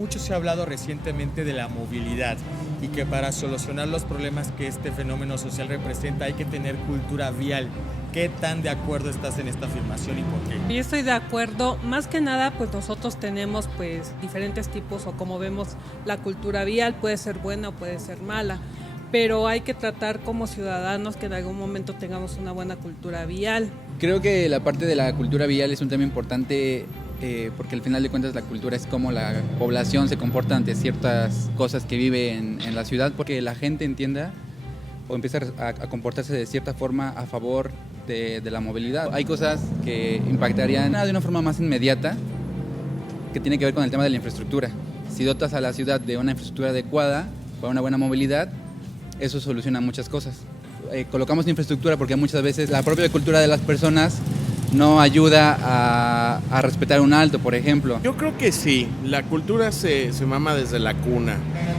Mucho se ha hablado recientemente de la movilidad y que para solucionar los problemas que este fenómeno social representa hay que tener cultura vial. ¿Qué tan de acuerdo estás en esta afirmación y por qué? Yo estoy de acuerdo, más que nada pues nosotros tenemos pues diferentes tipos o como vemos la cultura vial puede ser buena o puede ser mala, pero hay que tratar como ciudadanos que en algún momento tengamos una buena cultura vial. Creo que la parte de la cultura vial es un tema importante porque al final de cuentas la cultura es cómo la población se comporta ante ciertas cosas que vive en la ciudad, porque la gente entienda o empieza a comportarse de cierta forma a favor de la movilidad. Hay cosas que impactarían de una forma más inmediata que tiene que ver con el tema de la infraestructura. Si dotas a la ciudad de una infraestructura adecuada para una buena movilidad, eso soluciona muchas cosas. Colocamos infraestructura porque muchas veces la propia cultura de las personas no ayuda a respetar un alto, por ejemplo. Yo creo que sí, la cultura se mama desde la cuna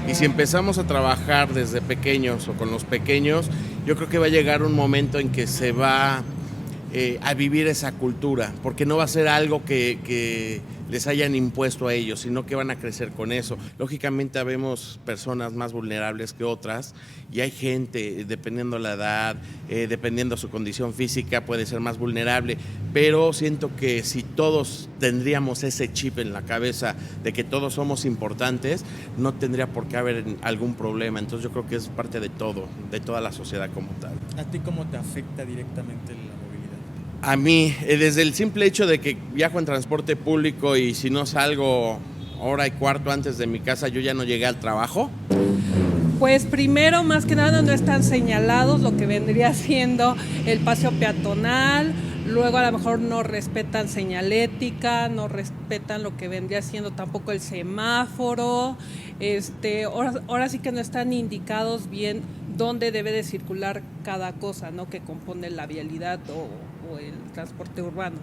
y si empezamos a trabajar desde pequeños o con los pequeños, yo creo que va a llegar un momento en que se va a vivir esa cultura, porque no va a ser algo que les hayan impuesto a ellos, sino que van a crecer con eso. Lógicamente habemos personas más vulnerables que otras y hay gente, dependiendo la edad, dependiendo su condición física, puede ser más vulnerable, pero siento que si todos tendríamos ese chip en la cabeza de que todos somos importantes, no tendría por qué haber algún problema. Entonces yo creo que es parte de todo, de toda la sociedad como tal. ¿A ti cómo te afecta directamente la movilidad? A mí, desde el simple hecho de que viajo en transporte público y si no salgo hora y cuarto antes de mi casa, yo ya no llegué al trabajo. Pues primero, más que nada, no están señalados lo que vendría siendo el paseo peatonal, luego a lo mejor no respetan señalética, no respetan lo que vendría siendo tampoco el semáforo, ahora sí que no están indicados bien dónde debe de circular cada cosa, ¿no?, que compone la vialidad o el transporte urbano.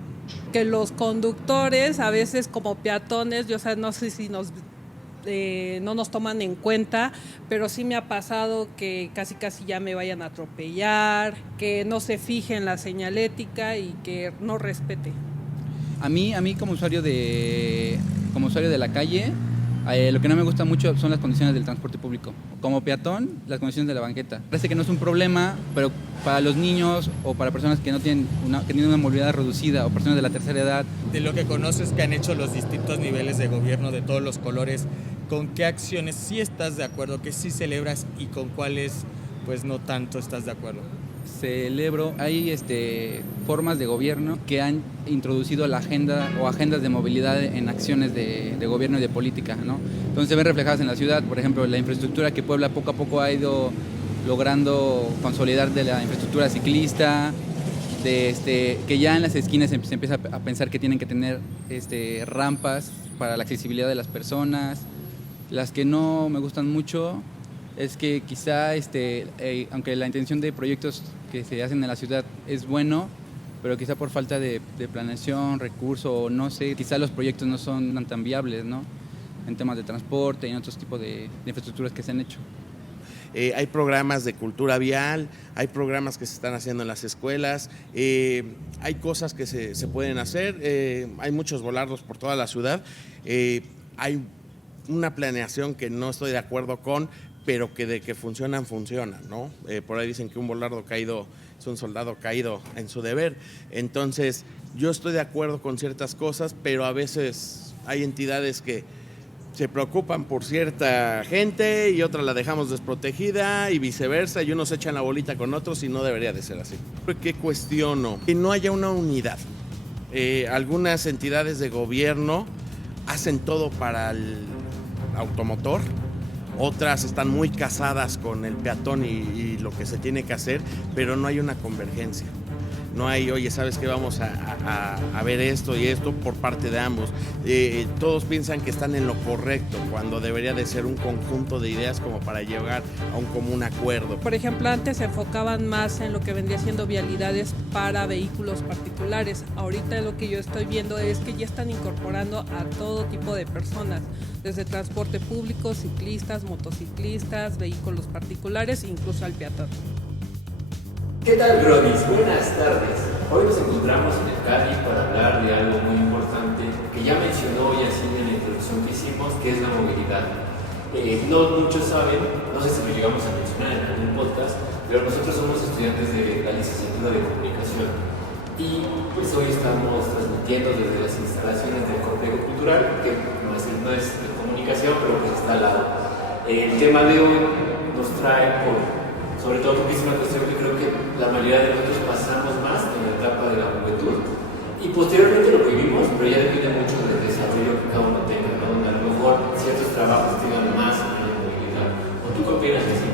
Que los conductores a veces como peatones, yo no sé si no nos toman en cuenta, pero sí me ha pasado que casi ya me vayan a atropellar, que no se fije en la señalética y que no respete. A mí como usuario de la calle, lo que no me gusta mucho son las condiciones del transporte público. Como peatón, las condiciones de la banqueta. Parece que no es un problema, pero para los niños o para personas que tienen una movilidad reducida o personas de la tercera edad. De lo que conoces que han hecho los distintos niveles de gobierno de todos los colores, ¿con qué acciones sí estás de acuerdo, que sí celebras y con cuáles pues no tanto estás de acuerdo? Celebro, hay formas de gobierno que han introducido la agenda o agendas de movilidad en acciones de gobierno y de política, ¿no? Entonces se ven reflejadas en la ciudad, por ejemplo, la infraestructura que Puebla poco a poco ha ido logrando consolidar de la infraestructura ciclista, que ya en las esquinas se empieza a pensar que tienen que tener rampas para la accesibilidad de las personas. Las que no me gustan mucho es que quizá, aunque la intención de proyectos que se hacen en la ciudad es bueno, pero quizá por falta de planeación, recursos, no sé, quizá los proyectos no son tan viables, ¿no?, en temas de transporte y en otros tipos de infraestructuras que se han hecho. Hay programas de cultura vial, hay programas que se están haciendo en las escuelas, hay cosas que se pueden hacer, hay muchos volardos por toda la ciudad, hay una planeación que no estoy de acuerdo con, pero que de que funcionan, ¿no? Por ahí dicen que un volardo caído es un soldado caído en su deber. Entonces, yo estoy de acuerdo con ciertas cosas, pero a veces hay entidades que se preocupan por cierta gente y otra la dejamos desprotegida y viceversa, y unos echan la bolita con otros y no debería de ser así. ¿Qué cuestiono? Que no haya una unidad. Algunas entidades de gobierno hacen todo para el automotor, otras están muy casadas con el peatón y lo que se tiene que hacer, pero no hay una convergencia. No hay, oye, ¿sabes qué? Vamos a ver esto y esto por parte de ambos. Todos piensan que están en lo correcto, cuando debería de ser un conjunto de ideas como para llegar a un común acuerdo. Por ejemplo, antes se enfocaban más en lo que vendría siendo vialidades para vehículos particulares. Ahorita lo que yo estoy viendo es que ya están incorporando a todo tipo de personas, desde transporte público, ciclistas, motociclistas, vehículos particulares, incluso al peatón. ¿Qué tal, Brodis? Buenas tardes. Hoy nos encontramos en el Cali para hablar de algo muy importante que ya mencionó Yacine en la introducción que hicimos, que es la movilidad. No muchos saben, no sé si lo llegamos a mencionar en algún podcast, pero nosotros somos estudiantes de la licenciatura de comunicación y pues hoy estamos transmitiendo desde las instalaciones del complejo cultural, que no es de comunicación, pero pues está al lado. El tema de hoy nos trae sobre todo porque es una cuestión que creo que la mayoría de nosotros pasamos más en la etapa de la juventud y posteriormente lo vivimos, pero ya depende mucho del desarrollo que cada uno tenga, ¿no? Donde a lo mejor ciertos trabajos tengan más movilidad. ¿O tú qué opinas de eso?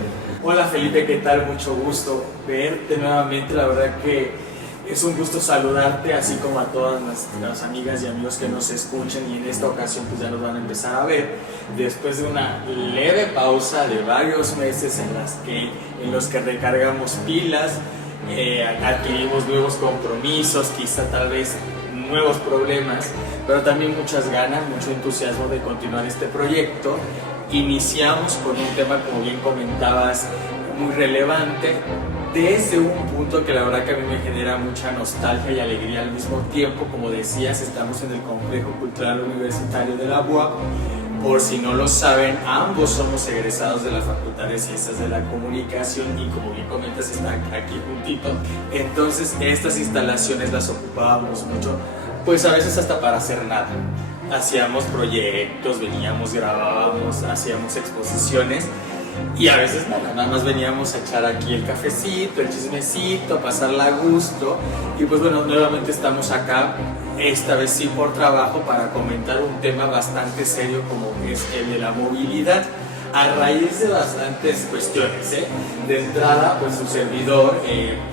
Hola Felipe, ¿qué tal? Mucho gusto verte nuevamente, la verdad que es un gusto saludarte, así como a todas las amigas y amigos que nos escuchan, y en esta ocasión pues ya nos van a empezar a ver después de una leve pausa de varios meses en los que recargamos pilas, adquirimos nuevos compromisos, quizá tal vez nuevos problemas, pero también muchas ganas, mucho entusiasmo de continuar este proyecto. Iniciamos con un tema, como bien comentabas, muy relevante, desde un punto que la verdad que a mí me genera mucha nostalgia y alegría al mismo tiempo. Como decías, estamos en el Complejo Cultural Universitario de la UAP. Por si no lo saben, ambos somos egresados de la Facultad de Ciencias de la Comunicación y, como bien comentas, está aquí juntito. Entonces estas instalaciones las ocupábamos mucho, pues a veces hasta para hacer nada. Hacíamos proyectos, veníamos, grabábamos, hacíamos exposiciones y a veces nada más veníamos a echar aquí el cafecito, el chismecito, a pasarla a gusto. Y pues bueno, nuevamente estamos acá, esta vez sí por trabajo, para comentar un tema bastante serio como es el de la movilidad, a raíz de bastantes cuestiones, ¿eh? De entrada, pues su servidor,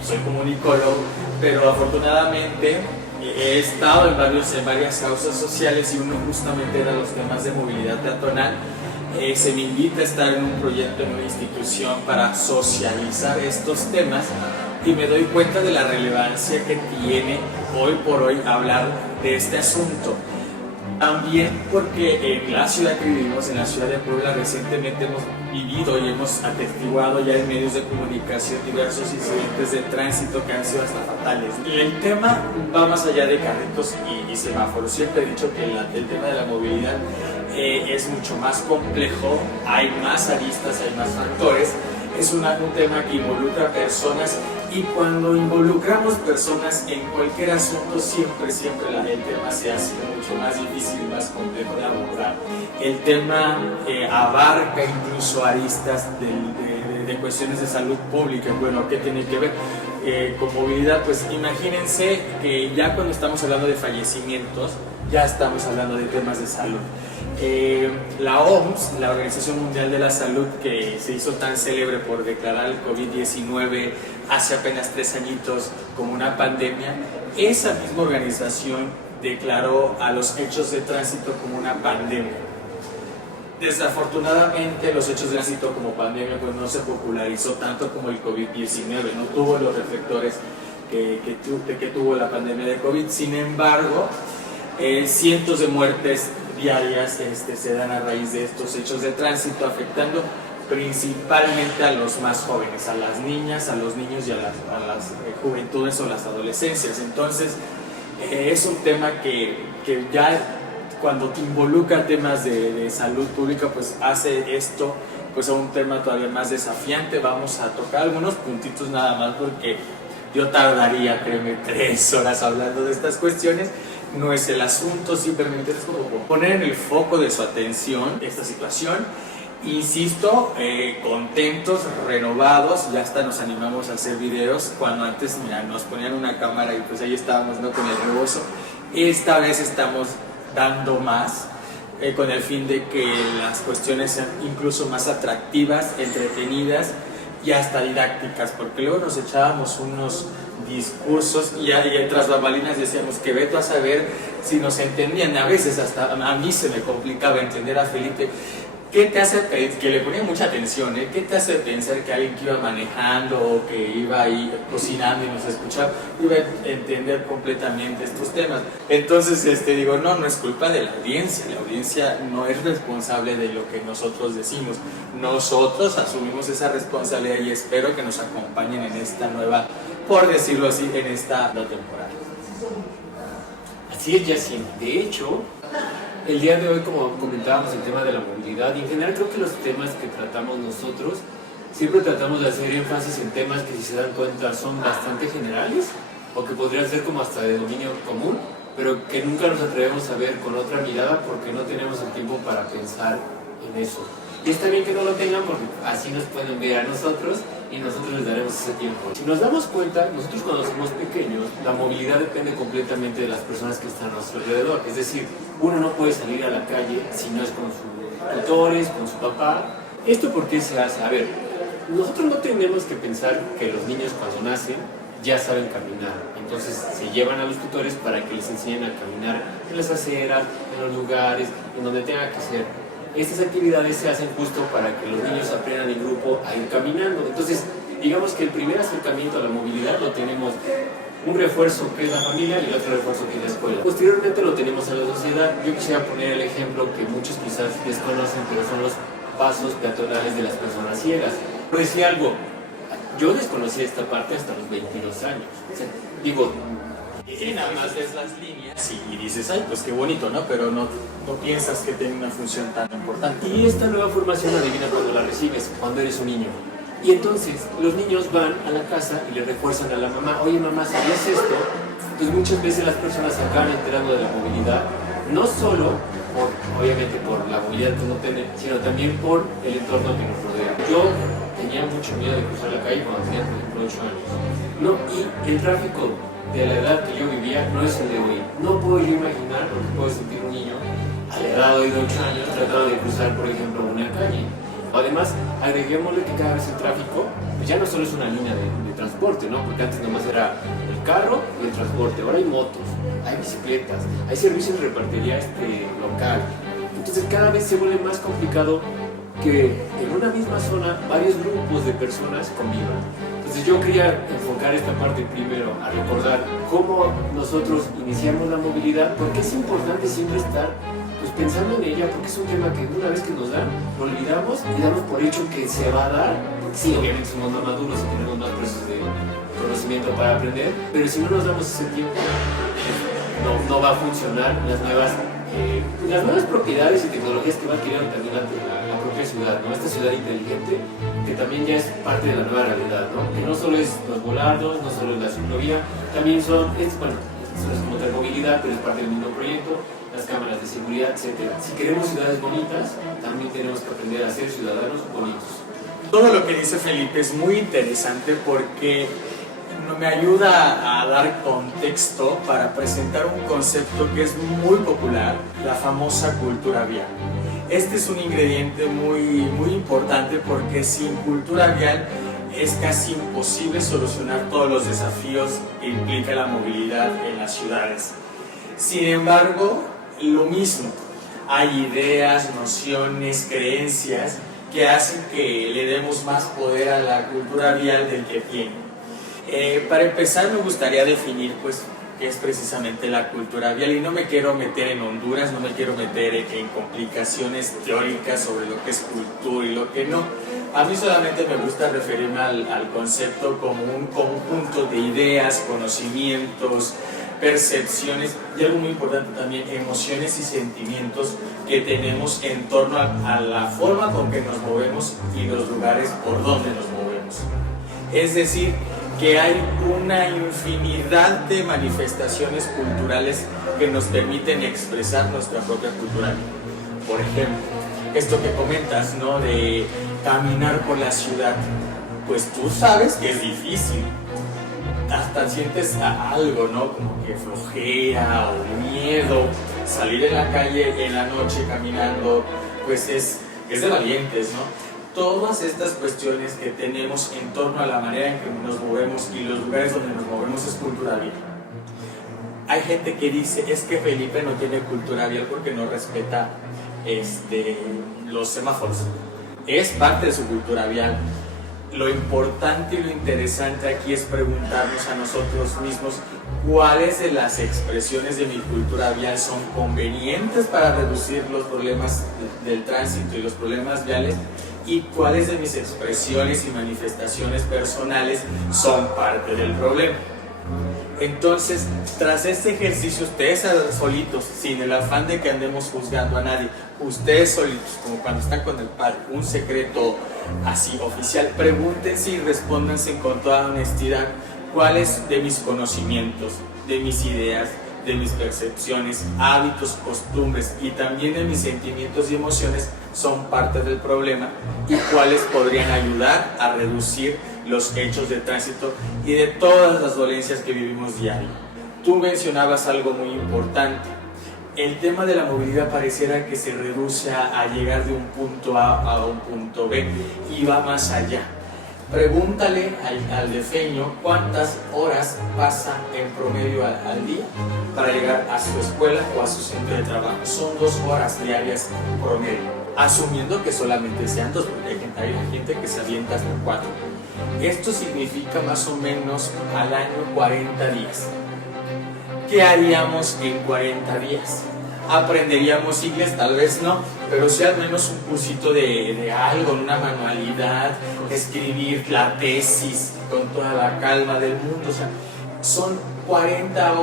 soy comunicólogo, pero afortunadamente he estado en varias causas sociales y uno justamente era los temas de movilidad peatonal. Se me invita a estar en un proyecto en una institución para socializar estos temas y me doy cuenta de la relevancia que tiene hoy por hoy hablar de este asunto. También porque en la ciudad que vivimos, en la ciudad de Puebla, recientemente hemos vivido y hemos atestiguado ya en medios de comunicación diversos incidentes de tránsito que han sido hasta fatales. Y el tema va más allá de carritos y semáforos. Siempre he dicho que el tema de la movilidad es mucho más complejo, hay más aristas, hay más factores. Es un tema que involucra personas, y cuando involucramos personas en cualquier asunto, siempre el tema se hace mucho más difícil y más complejo de abordar. El tema abarca incluso aristas de cuestiones de salud pública. Bueno, ¿qué tiene que ver con movilidad? Pues imagínense que ya cuando estamos hablando de fallecimientos, ya estamos hablando de temas de salud. La OMS, la Organización Mundial de la Salud, que se hizo tan célebre por declarar el COVID-19 hace apenas 3 añitos como una pandemia, esa misma organización declaró a los hechos de tránsito como una pandemia. Desafortunadamente, los hechos de tránsito como pandemia pues no se popularizó tanto como el COVID-19, no tuvo los reflectores que tuvo la pandemia de COVID. Sin embargo, cientos de muertes diarias se dan a raíz de estos hechos de tránsito, afectando principalmente a los más jóvenes, a las niñas, a los niños y a las juventudes o las adolescencias. Entonces, es un tema que ya cuando te involucra temas de salud pública, pues hace esto pues a un tema todavía más desafiante. Vamos a tocar algunos puntitos nada más, porque yo tardaría, créeme, 3 horas hablando de estas cuestiones. No es el asunto, simplemente es como poner en el foco de su atención esta situación. Insisto, contentos, renovados, ya hasta nos animamos a hacer videos, cuando antes nos ponían una cámara y pues ahí estábamos, ¿no?, con el rebozo. Esta vez estamos dando más, con el fin de que las cuestiones sean incluso más atractivas, entretenidas y hasta didácticas, porque luego nos echábamos unos discursos y tras bambalinas decíamos que veto a saber si nos entendían. A veces hasta a mí se me complicaba entender a Felipe. ¿Qué te hace, que le ponía mucha atención, qué te hace pensar que alguien que iba manejando o que iba ahí cocinando y nos escuchaba iba a entender completamente estos temas? Entonces digo, no es culpa de la audiencia no es responsable de lo que nosotros decimos. Nosotros asumimos esa responsabilidad y espero que nos acompañen en esta nueva, por decirlo así, en esta temporada. Así es, Yacine. De hecho, el día de hoy, como comentábamos, el tema de la movilidad, y en general creo que los temas que tratamos nosotros, siempre tratamos de hacer énfasis en temas que, si se dan cuenta, son bastante generales, o que podrían ser como hasta de dominio común, pero que nunca nos atrevemos a ver con otra mirada porque no tenemos el tiempo para pensar en eso. Y está bien que no lo tengan porque así nos pueden ver a nosotros y nosotros les daremos ese tiempo. Si nos damos cuenta, nosotros cuando somos pequeños, la movilidad depende completamente de las personas que están a nuestro alrededor. Es decir, uno no puede salir a la calle si no es con sus tutores, con su papá. ¿Esto por qué se hace? A ver, nosotros no tenemos que pensar que los niños cuando nacen ya saben caminar. Entonces se llevan a los tutores para que les enseñen a caminar en las aceras, en los lugares, en donde tenga que ser. Estas actividades se hacen justo para que los niños aprendan en grupo a ir caminando. Entonces, digamos que el primer acercamiento a la movilidad lo tenemos un refuerzo que es la familia y el otro refuerzo que es la escuela. Posteriormente lo tenemos en la sociedad. Yo quisiera poner el ejemplo que muchos quizás desconocen, pero son los pasos peatonales de las personas ciegas. Por decir algo, yo desconocí esta parte hasta los 22 años. O sea, digo, y nada más ves las líneas y dices, ay, pues qué bonito, ¿no? Pero no piensas que tiene una función tan importante. Y esta nueva formación adivina cuando la recibes, cuando eres un niño. Y entonces los niños van a la casa y le refuerzan a la mamá, oye mamá, ¿sabías esto? Entonces muchas veces las personas se acaban enterando de la movilidad, no solo obviamente por la movilidad que uno tiene, sino también por el entorno que nos rodea. Yo tenía mucho miedo de cruzar la calle cuando tenía, por ejemplo, 8 años. No, y el tráfico de la edad que yo vivía no es el de hoy. No puedo yo imaginar lo que puede sentir un niño a la edad de 8 años tratando de cruzar, por ejemplo, una calle. Además, agreguémosle que cada vez el tráfico pues ya no solo es una línea de transporte, ¿no? Porque antes nomás era el carro y el transporte. Ahora hay motos, hay bicicletas, hay servicios de repartiría local. Entonces cada vez se vuelve más complicado que en una misma zona varios grupos de personas convivan. Entonces yo quería enfocar esta parte primero a recordar cómo nosotros iniciamos la movilidad, porque es importante siempre estar pues, pensando en ella, porque es un tema que una vez que nos dan, lo olvidamos y damos por hecho que se va a dar. Sí, obviamente somos más maduros y tenemos más procesos de conocimiento para aprender, pero si no nos damos ese tiempo, no va a funcionar las nuevas propiedades y tecnologías que va adquiriendo también la propia ciudad, ¿no? Esta ciudad inteligente que también ya es parte de la nueva realidad, ¿no? Que no solo es los volados, no solo es la ciclovía, también es como otra movilidad, pero es parte del mismo proyecto, las cámaras de seguridad, etc. Si queremos ciudades bonitas, también tenemos que aprender a ser ciudadanos bonitos. Todo lo que dice Felipe es muy interesante porque me ayuda a dar contexto para presentar un concepto que es muy popular, la famosa cultura vial. Este es un ingrediente muy importante porque sin cultura vial es casi imposible solucionar todos los desafíos que implica la movilidad en las ciudades. Sin embargo, lo mismo, hay ideas, nociones, creencias que hacen que le demos más poder a la cultura vial del que tiene. Para empezar me gustaría definir pues qué es precisamente la cultura vial y no me quiero meter en Honduras, no me quiero meter en complicaciones teóricas sobre lo que es cultura y lo que no. A mí solamente me gusta referirme al concepto como un conjunto de ideas, conocimientos, percepciones y algo muy importante también, emociones y sentimientos que tenemos en torno a la forma con que nos movemos y los lugares por donde nos movemos. Es decir, que hay una infinidad de manifestaciones culturales que nos permiten expresar nuestra propia cultura. Por ejemplo, esto que comentas, ¿no? De caminar por la ciudad, pues tú sabes que es difícil. Hasta sientes algo, ¿no? Como que flojera o miedo. Salir en la calle en la noche caminando, pues es de valientes, ¿no? Todas estas cuestiones que tenemos en torno a la manera en que nos movemos y los lugares donde nos movemos es cultura vial. Hay gente que dice, es que Felipe no tiene cultura vial porque no respeta los semáforos. Es parte de su cultura vial. Lo importante y lo interesante aquí es preguntarnos a nosotros mismos cuáles de las expresiones de mi cultura vial son convenientes para reducir los problemas del tránsito y los problemas viales y cuáles de mis expresiones y manifestaciones personales son parte del problema. Entonces, tras este ejercicio, ustedes solitos, sin el afán de que andemos juzgando a nadie, ustedes solitos, como cuando están con el padre, un secreto así oficial, pregúntense y respóndanse con toda honestidad cuáles de mis conocimientos, de mis ideas, de mis percepciones, hábitos, costumbres y también de mis sentimientos y emociones son parte del problema y cuáles podrían ayudar a reducir los hechos de tránsito y de todas las dolencias que vivimos diario. Tú mencionabas algo muy importante. El tema de la movilidad pareciera que se reduce a llegar de un punto A a un punto B y va más allá. Pregúntale al defeño cuántas horas pasa en promedio al día para llegar a su escuela o a su centro de trabajo. Son 2 horas diarias promedio, asumiendo que solamente sean 2, porque hay gente que se avienta hasta 4. Esto significa más o menos al año 40 días. ¿Qué haríamos en 40 días? ¿Aprenderíamos inglés? Tal vez no, pero sí al menos un cursito de algo, una manualidad, escribir la tesis con toda la calma del mundo. O sea, son 40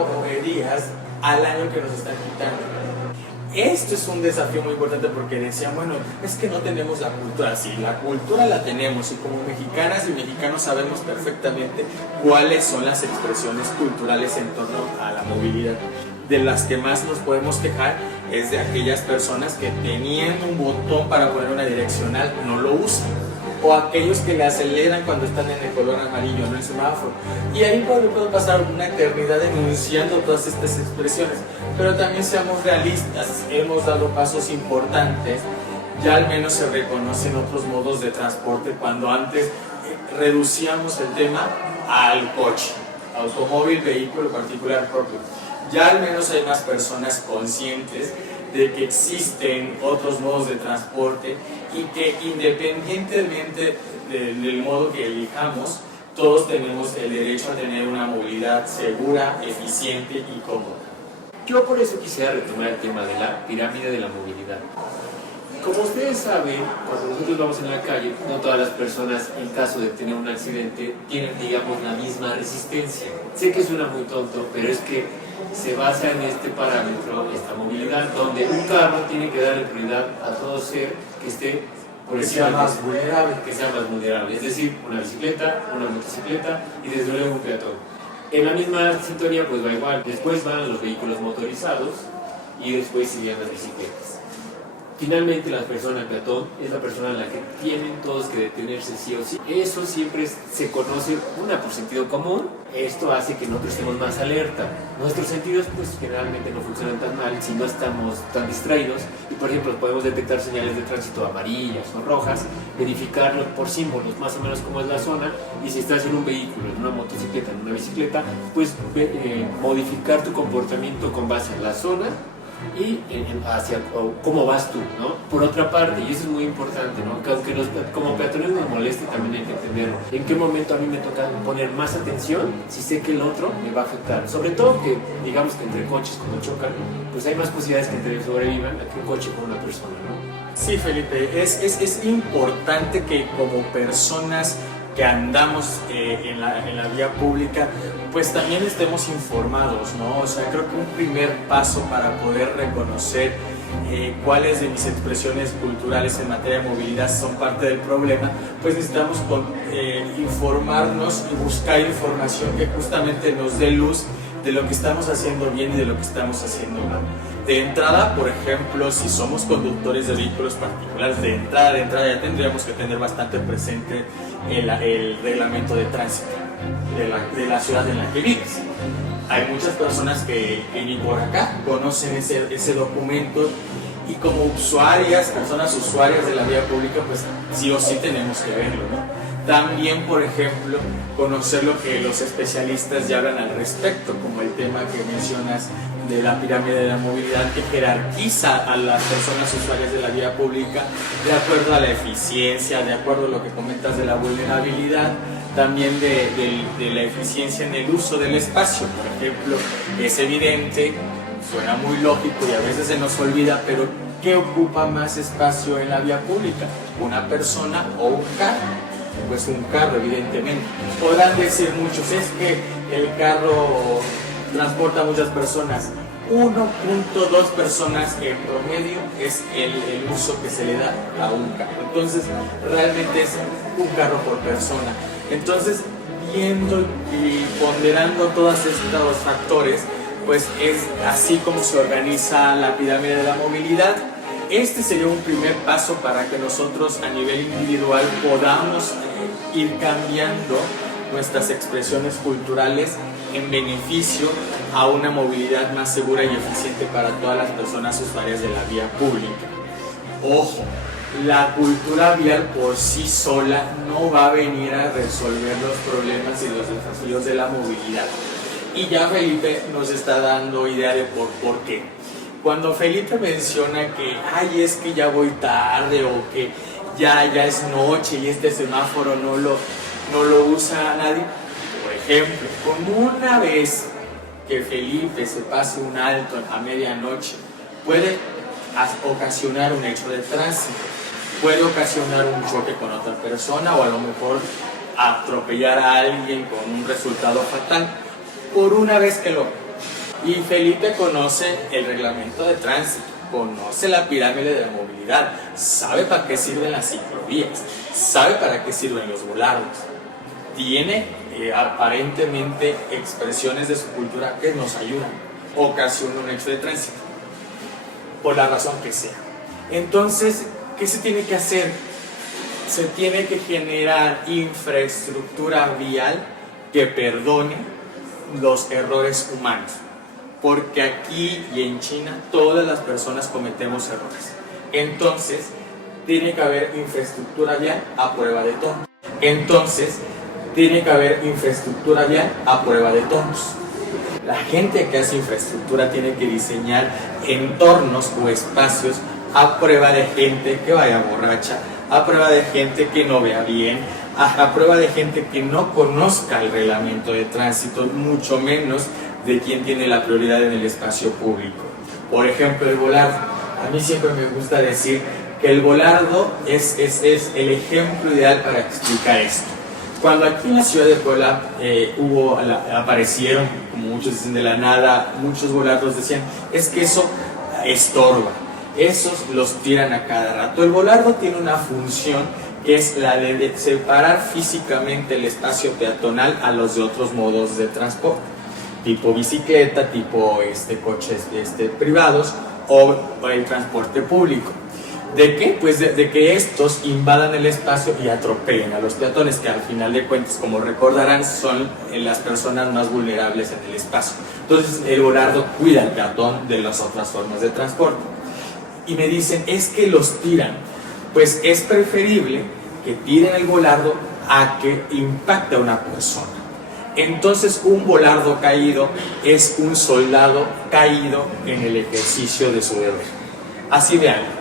días al año que nos están quitando. Esto es un desafío muy importante porque decían, bueno, es que no tenemos la cultura. Sí, la cultura la tenemos y como mexicanas y mexicanos sabemos perfectamente cuáles son las expresiones culturales en torno a la movilidad. De las que más nos podemos quejar es de aquellas personas que teniendo un botón para poner una direccional no lo usan, o aquellos que le aceleran cuando están en el color amarillo, no en el semáforo. Y ahí puedo pasar una eternidad denunciando todas estas expresiones, pero también seamos realistas, hemos dado pasos importantes, ya al menos se reconocen otros modos de transporte cuando antes reducíamos el tema al coche, automóvil, vehículo particular propio. Ya al menos hay más personas conscientes de que existen otros modos de transporte y que independientemente del modo que elijamos, todos tenemos el derecho a tener una movilidad segura, eficiente y cómoda. Yo por eso quisiera retomar el tema de la pirámide de la movilidad. Como ustedes saben, cuando nosotros vamos en la calle, no todas las personas, en caso de tener un accidente, tienen, digamos, la misma resistencia. Sé que suena muy tonto, pero es que se basa en este parámetro, esta movilidad, donde un carro tiene que darle prioridad a todo ser que esté por encima, que sea más vulnerable. Que sea más vulnerable, es decir, una bicicleta, una motocicleta y desde luego un peatón. En la misma sintonía pues va igual, después van los vehículos motorizados y después siguen las bicicletas. Finalmente la persona, el peatón, es la persona a la que tienen todos que detenerse sí o sí. Eso siempre se conoce, por sentido común. Esto hace que nosotros estemos más alerta. Nuestros sentidos pues generalmente no funcionan tan mal si no estamos tan distraídos. Y por ejemplo podemos detectar señales de tránsito amarillas o rojas, verificarlos por símbolos, más o menos como es la zona. Y si estás en un vehículo, en una motocicleta, en una bicicleta, pues modificar tu comportamiento con base en la zona y hacia cómo vas tú, ¿no? Por otra parte, y eso es muy importante, ¿no? Que aunque como peatones nos moleste, también hay que entender en qué momento a mí me toca poner más atención si sé que el otro me va a afectar. Sobre todo que, digamos que entre coches cuando chocan, pues hay más posibilidades que sobrevivan que un coche con una persona, ¿no? Sí, Felipe, es importante que como personas que andamos en la vía pública, pues también estemos informados, ¿no? O sea, creo que un primer paso para poder reconocer cuáles de mis expresiones culturales en materia de movilidad son parte del problema, pues necesitamos informarnos y buscar información que justamente nos dé luz de lo que estamos haciendo bien y de lo que estamos haciendo mal. De entrada, por ejemplo, si somos conductores de vehículos particulares, de entrada ya tendríamos que tener bastante presente el reglamento de tránsito de la ciudad en la que vives. Hay muchas personas que ni por acá conocen ese documento y como usuarias, personas usuarias de la vía pública, pues sí o sí tenemos que verlo, ¿no? También, por ejemplo, conocer lo que los especialistas ya hablan al respecto, como el tema que mencionas de la pirámide de la movilidad, que jerarquiza a las personas usuarias de la vía pública de acuerdo a la eficiencia, de acuerdo a lo que comentas de la vulnerabilidad, también de la eficiencia en el uso del espacio. Por ejemplo, es evidente, suena muy lógico y a veces se nos olvida, pero ¿qué ocupa más espacio en la vía pública? ¿Una persona o un carro? Pues un carro, evidentemente. Podrán decir muchos, es que el carro transporta a muchas personas. 1.2 personas en promedio es el uso que se le da a un carro. Entonces, realmente es un carro por persona. Entonces, viendo y ponderando todos estos factores, pues es así como se organiza la pirámide de la movilidad. Este sería un primer paso para que nosotros a nivel individual podamos ir cambiando nuestras expresiones culturales en beneficio a una movilidad más segura y eficiente para todas las personas usuarias de la vía pública. Ojo, la cultura vial por sí sola no va a venir a resolver los problemas y los desafíos de la movilidad. Y ya Felipe nos está dando idea de por qué. Cuando Felipe menciona que, ay, es que ya voy tarde o que ya es noche y este semáforo no lo usa nadie, por ejemplo, con una vez que Felipe se pase un alto a medianoche, puede ocasionar un hecho de tránsito, puede ocasionar un choque con otra persona o a lo mejor atropellar a alguien con un resultado fatal, por una vez que lo... Y Felipe conoce el reglamento de tránsito, conoce la pirámide de la movilidad, sabe para qué sirven las ciclovías, sabe para qué sirven los volardos. Tiene aparentemente expresiones de su cultura que nos ayudan, ocasiona un hecho de tránsito, por la razón que sea. Entonces, ¿qué se tiene que hacer? Se tiene que generar infraestructura vial que perdone los errores humanos, porque aquí y en China todas las personas cometemos errores. Entonces, tiene que haber infraestructura vial a prueba de tonos. Entonces, tiene que haber infraestructura vial a prueba de tonos. La gente que hace infraestructura tiene que diseñar entornos o espacios a prueba de gente que vaya borracha, a prueba de gente que no vea bien, a prueba de gente que no conozca el reglamento de tránsito, mucho menos de quien tiene la prioridad en el espacio público. Por ejemplo, el volardo. A mí siempre me gusta decir que el volardo es el ejemplo ideal para explicar esto. Cuando aquí en la ciudad de Puebla aparecieron, como muchos dicen de la nada, muchos volardos decían, es que eso estorba, esos los tiran a cada rato. El volardo tiene una función que es la de separar físicamente el espacio peatonal a los de otros modos de transporte, tipo bicicleta, tipo coches privados o el transporte público. ¿De qué? Pues de que estos invadan el espacio y atropellen a los peatones, que al final de cuentas, como recordarán, son las personas más vulnerables en el espacio. Entonces el volardo cuida al peatón de las otras formas de transporte. Y me dicen, es que los tiran. Pues es preferible que tiren el volardo a que impacte a una persona. Entonces un volardo caído es un soldado caído en el ejercicio de su deber. Así de algo.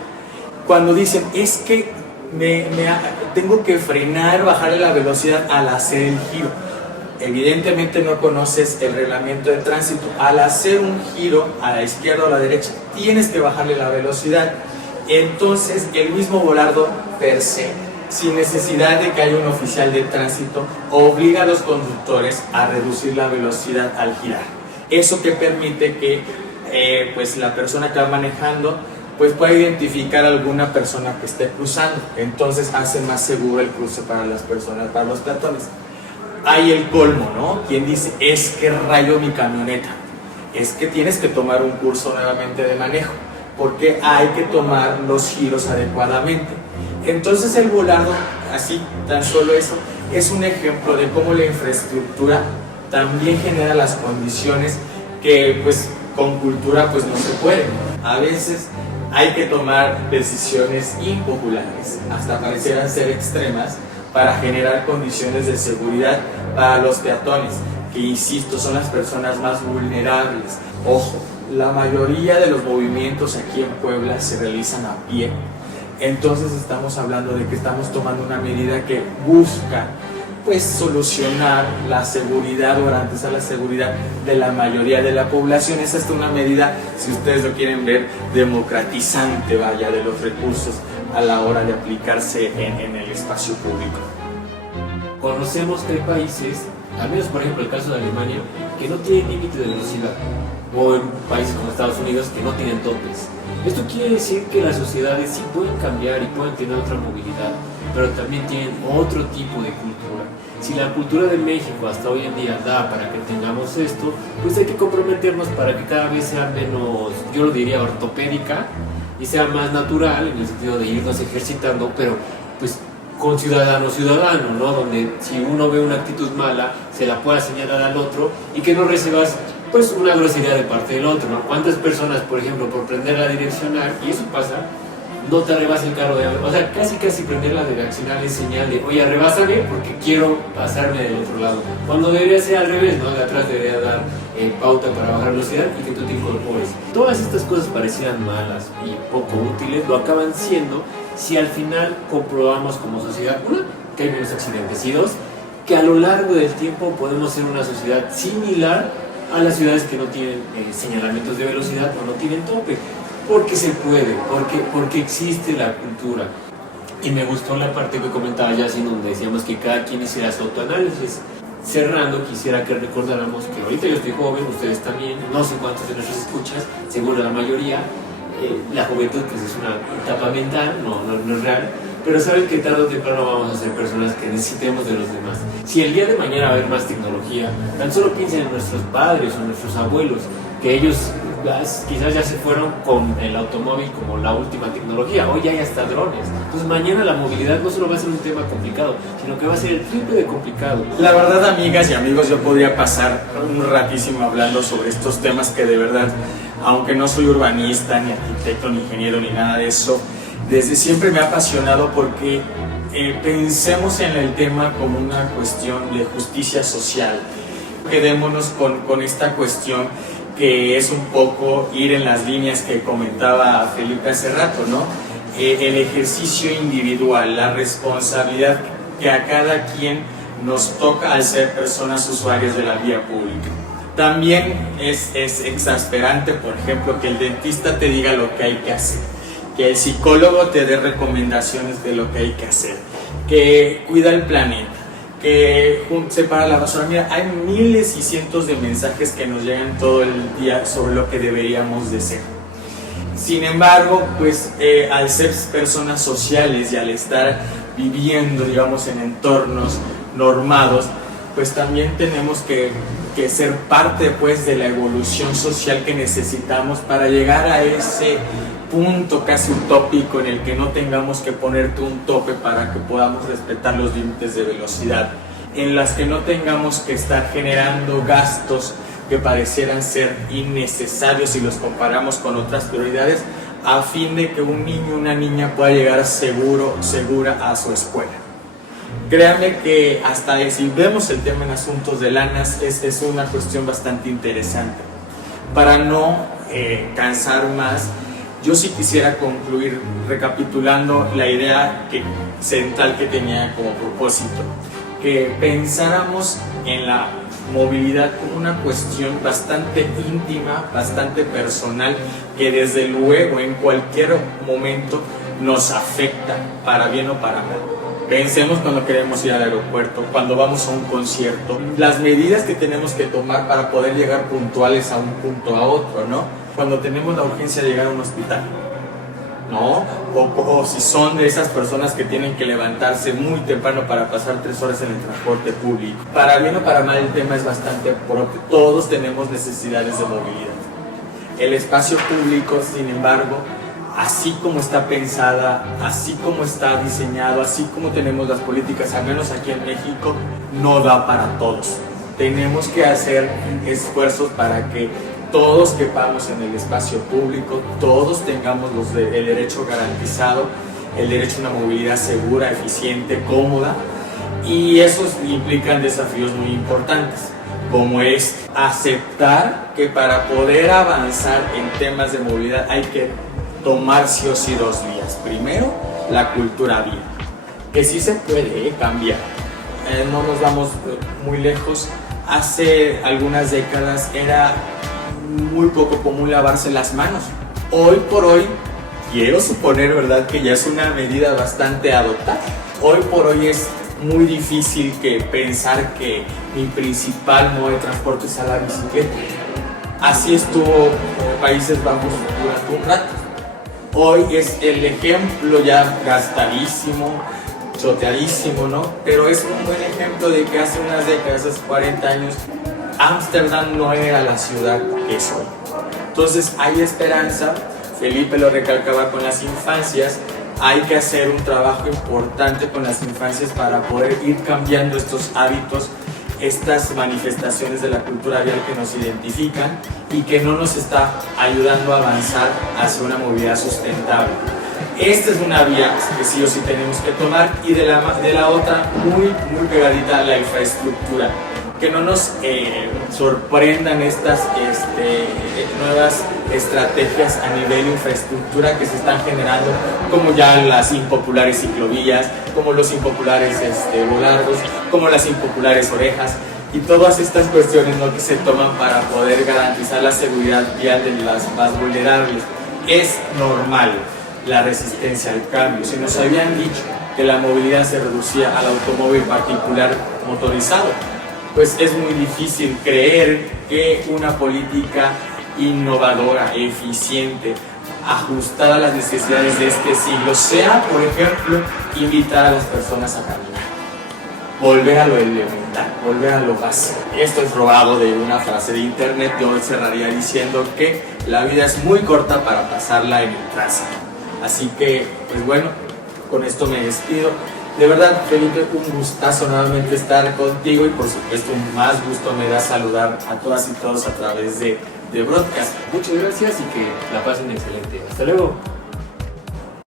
Cuando dicen, es que tengo que frenar, bajarle la velocidad al hacer el giro. Evidentemente no conoces el reglamento de tránsito. Al hacer un giro a la izquierda o a la derecha, tienes que bajarle la velocidad. Entonces el mismo volardo per se, sin necesidad de que haya un oficial de tránsito, obliga a los conductores a reducir la velocidad al girar. Eso que permite que pues la persona que va manejando pues pueda identificar a alguna persona que esté cruzando. Entonces hace más seguro el cruce para las personas, para los peatones. Hay el colmo, ¿no? Quien dice, es que rayo mi camioneta. Es que tienes que tomar un curso nuevamente de manejo, porque hay que tomar los giros adecuadamente. Entonces el volardo, así, tan solo eso, es un ejemplo de cómo la infraestructura también genera las condiciones que pues con cultura pues no se puede. A veces hay que tomar decisiones impopulares, hasta parecieran ser extremas, para generar condiciones de seguridad para los peatones, que insisto, son las personas más vulnerables. Ojo, la mayoría de los movimientos aquí en Puebla se realizan a pie. Entonces estamos hablando de que estamos tomando una medida que busca pues solucionar la seguridad o garantizar la seguridad de la mayoría de la población. Es hasta una medida, si ustedes lo quieren ver, democratizante, vaya, de los recursos a la hora de aplicarse en el espacio público. Conocemos que hay países al menos por ejemplo el caso de Alemania, que no tiene límite de velocidad, o en países como Estados Unidos que no tienen topes. Esto quiere decir que las sociedades sí pueden cambiar y pueden tener otra movilidad, pero también tienen otro tipo de cultura. Si la cultura de México hasta hoy en día da para que tengamos esto, pues hay que comprometernos para que cada vez sea menos, yo lo diría, ortopédica y sea más natural en el sentido de irnos ejercitando, pero pues con ciudadano, ¿no? Donde si uno ve una actitud mala, se la pueda señalar al otro y que no recibas pues una grosería de parte del otro, ¿no? ¿Cuántas personas, por ejemplo, por prender la direccional, y eso pasa, no te arrebasa el carro o sea, casi prender la direccional es señal de, oye, arrebásame porque quiero pasarme del otro lado, cuando debería ser al revés, ¿no? De atrás debería dar pauta para bajar velocidad y que tú te incorpores. Todas estas cosas parecieran malas y poco útiles, lo acaban siendo si al final comprobamos como sociedad, una, que hay menos accidentes, y dos, que a lo largo del tiempo podemos ser una sociedad similar a las ciudades que no tienen señalamientos de velocidad o no tienen tope, porque se puede, porque existe la cultura. Y me gustó la parte que comentaba Yacine, donde decíamos que cada quien hiciera su autoanálisis. Cerrando, quisiera que recordáramos que ahorita yo estoy joven, ustedes también, no sé cuántos de nuestros escuchas, seguro la mayoría, la juventud pues es una etapa mental, no es real, pero saben que tarde o temprano vamos a ser personas que necesitemos de los demás. Si el día de mañana va a haber más tecnología, tan solo piensen en nuestros padres o nuestros abuelos, que ellos quizás ya se fueron con el automóvil como la última tecnología, hoy ya hay hasta drones. Entonces mañana la movilidad no solo va a ser un tema complicado, sino que va a ser el triple de complicado. La verdad, amigas y amigos, yo podría pasar un ratísimo hablando sobre estos temas que de verdad, aunque no soy urbanista, ni arquitecto, ni ingeniero, ni nada de eso, desde siempre me ha apasionado porque pensemos en el tema como una cuestión de justicia social. Quedémonos con esta cuestión que es un poco ir en las líneas que comentaba Felipe hace rato, ¿no? El ejercicio individual, la responsabilidad que a cada quien nos toca al ser personas usuarias de la vía pública. También es exasperante, por ejemplo, que el dentista te diga lo que hay que hacer, que el psicólogo te dé recomendaciones de lo que hay que hacer, que cuida el planeta, que separa la basura. Mira, hay miles y cientos de mensajes que nos llegan todo el día sobre lo que deberíamos de ser. Sin embargo, pues al ser personas sociales y al estar viviendo, digamos, en entornos normados, pues también tenemos que ser parte, pues, de la evolución social que necesitamos para llegar a ese punto casi utópico en el que no tengamos que ponerte un tope para que podamos respetar los límites de velocidad, en las que no tengamos que estar generando gastos que parecieran ser innecesarios si los comparamos con otras prioridades, a fin de que un niño o una niña pueda llegar segura a su escuela. Créanme que hasta si vemos el tema en asuntos de lanas es una cuestión bastante interesante. Para no cansar más, yo sí quisiera concluir recapitulando la idea central que tenía como propósito, que pensáramos en la movilidad como una cuestión bastante íntima, bastante personal, que desde luego en cualquier momento nos afecta, para bien o para mal. Pensemos cuando queremos ir al aeropuerto, cuando vamos a un concierto, las medidas que tenemos que tomar para poder llegar puntuales a un punto a otro, ¿no? Cuando tenemos la urgencia de llegar a un hospital, ¿no? O si son de esas personas que tienen que levantarse muy temprano para pasar 3 horas en el transporte público. Para bien o para mal, el tema es bastante propio. Todos tenemos necesidades de movilidad. El espacio público, sin embargo, así como está pensada, así como está diseñado, así como tenemos las políticas, al menos aquí en México, no da para todos. Tenemos que hacer esfuerzos para que todos quepamos en el espacio público, todos tengamos el derecho garantizado, el derecho a una movilidad segura, eficiente, cómoda, y esos implican desafíos muy importantes, como es aceptar que para poder avanzar en temas de movilidad hay que tomar sí o sí 2 vías. Primero, la cultura vial, que sí se puede cambiar. No nos vamos muy lejos. Hace algunas décadas era muy poco común lavarse las manos. Hoy por hoy, quiero suponer, ¿verdad?, que ya es una medida bastante adoptada. Hoy por hoy es muy difícil que pensar que mi principal modo de transporte sea la bicicleta. Así estuvo Países Bajos durante un rato. Hoy es el ejemplo ya gastadísimo, choteadísimo, ¿no? Pero es un buen ejemplo de que hace unas décadas, hace 40 años, Ámsterdam no era la ciudad que es hoy. Entonces hay esperanza. Felipe lo recalcaba con las infancias. Hay que hacer un trabajo importante con las infancias para poder ir cambiando estos hábitos, estas manifestaciones de la cultura vial que nos identifican y que no nos está ayudando a avanzar hacia una movilidad sustentable. Esta es una vía que sí o sí tenemos que tomar, y de la otra, muy pegadita a la infraestructura. Que no nos sorprendan estas nuevas estrategias a nivel infraestructura que se están generando, como ya las impopulares ciclovías, como los impopulares volardos, como las impopulares orejas, y todas estas cuestiones, ¿no?, que se toman para poder garantizar la seguridad vial de las más vulnerables. Es normal la resistencia al cambio. Si nos habían dicho que la movilidad se reducía al automóvil particular motorizado, pues es muy difícil creer que una política innovadora, eficiente, ajustada a las necesidades de este siglo sea, por ejemplo, invitar a las personas a caminar, volver a lo elemental, volver a lo básico. Esto es robado de una frase de internet. Yo cerraría diciendo que la vida es muy corta para pasarla en el tránsito. Así que, pues bueno, con esto me despido. De verdad, Felipe, un gustazo nuevamente estar contigo, y por supuesto más gusto me da saludar a todas y todos a través de Broadcast. Muchas gracias y que la pasen excelente. Hasta luego.